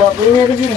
Babunya ke sini.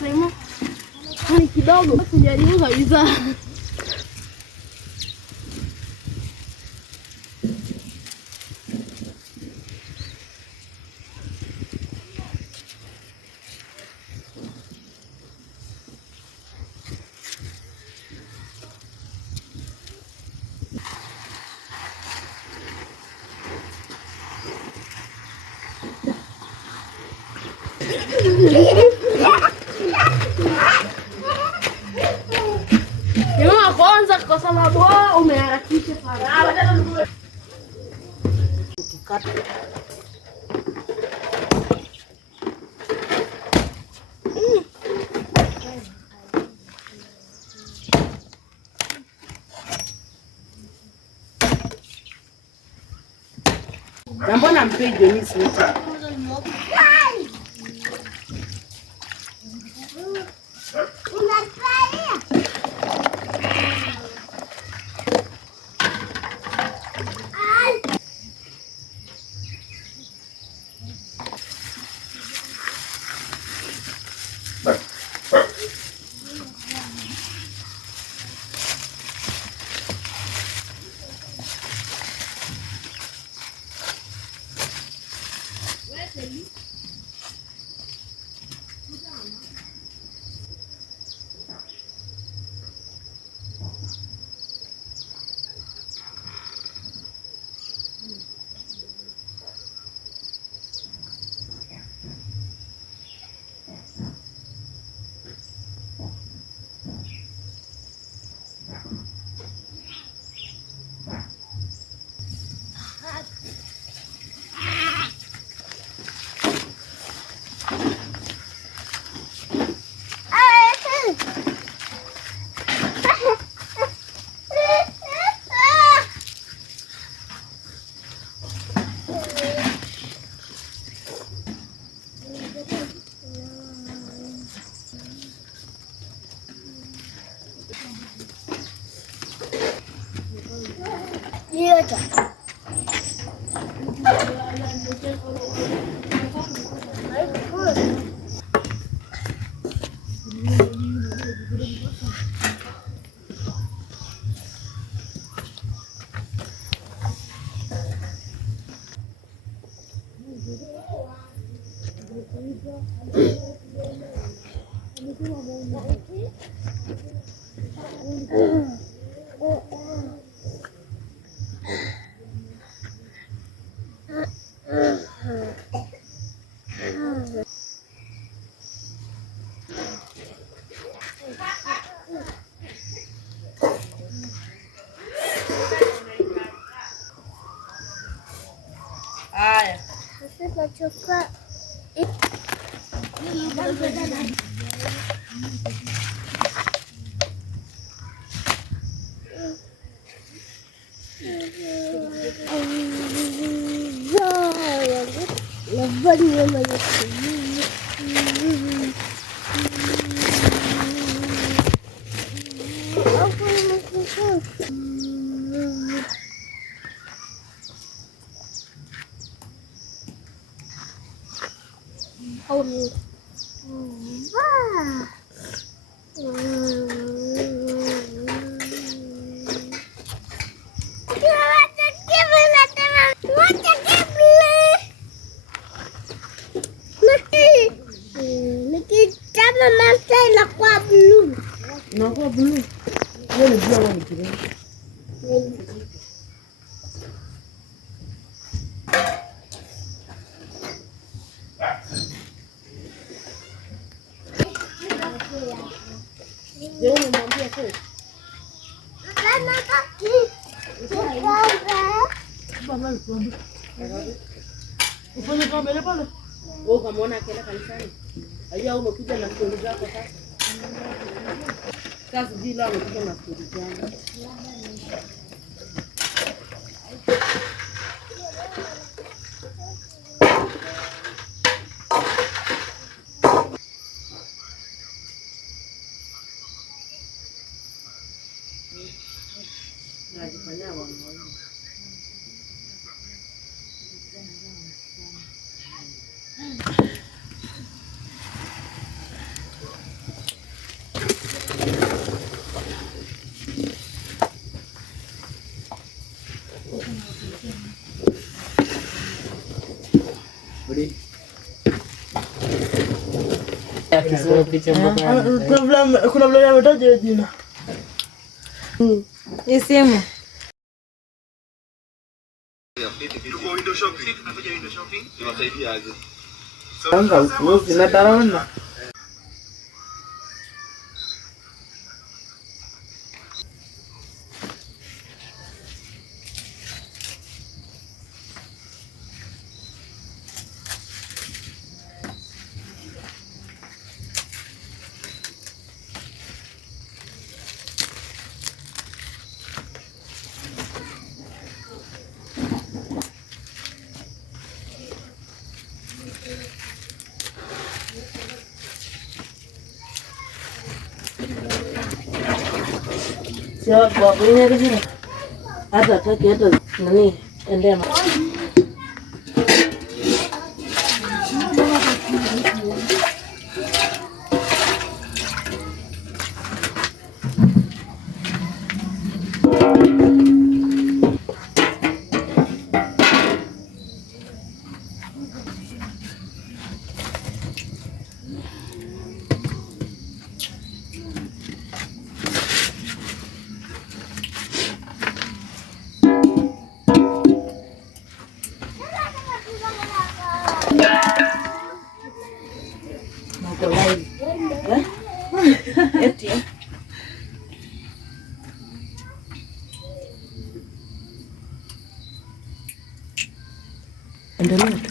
Sema ni kidogo sijajua kabisa. Nyuma kwanza kwa sababu umeharakisha sana. Ukikata na mbona mpigo ni switi? Haya. Sasa chukua Inakuwa blue. Hiyo ni blue ni green. Je, unamwambia kweli? Baba alikuambia. Ufanye kama ile pale. Wewe kamaona akienda kanisani. Haya umekuja na stori zako sasa. Sasa bila umekuja na stori zako. Najifanya wangu. Kuna vile ametaja jina. Isimu. Sio kwa kwenye kile. Hata taki hata nani endema. Eti. Endelea tu.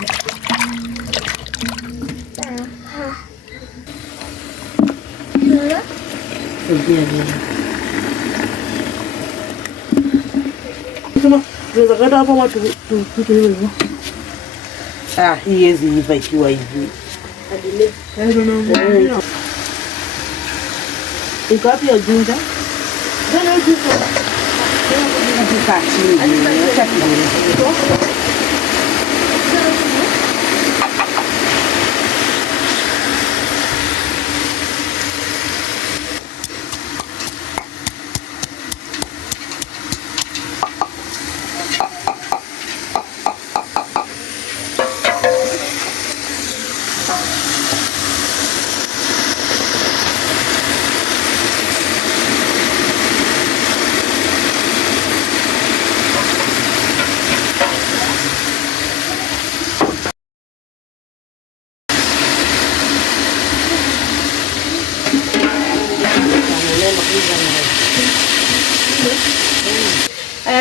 Sema, tunaweza kwenda hapo watu tu hivyo. Hii hizi iva ikiwa hivi. Adile. Ndio. Iko wapi ya jinja? Ndio hizo. Ndio kati.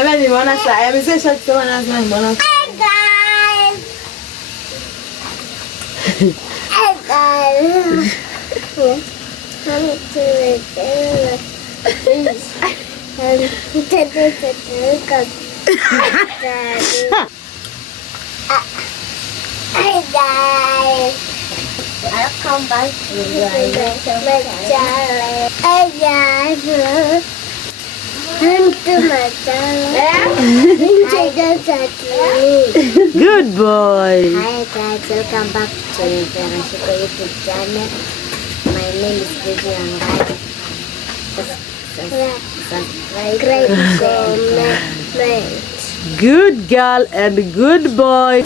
Mimi nimeona saa. Amesema kusema lazima nimeona. Hey guys. Hey guys. Come to the please. Hey guys. I'll come back to my channel. Hey guys. Good boy. Hi guys, welcome back to the YouTube channel. My name is Gigi Angai. Subscribe, comment. Good girl and good boy.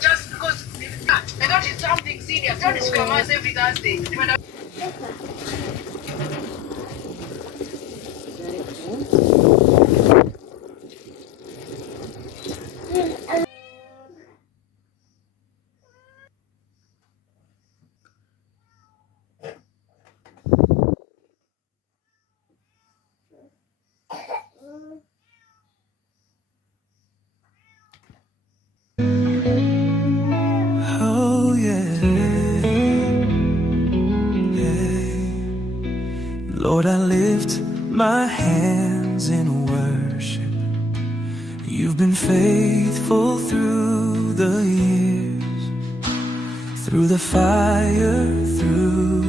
Just because I thought it's something serious. Don't just come out every Thursday. Oh yeah, hey. Lord, I lift my hands in worship. You've been faithful through the years, through the fire, through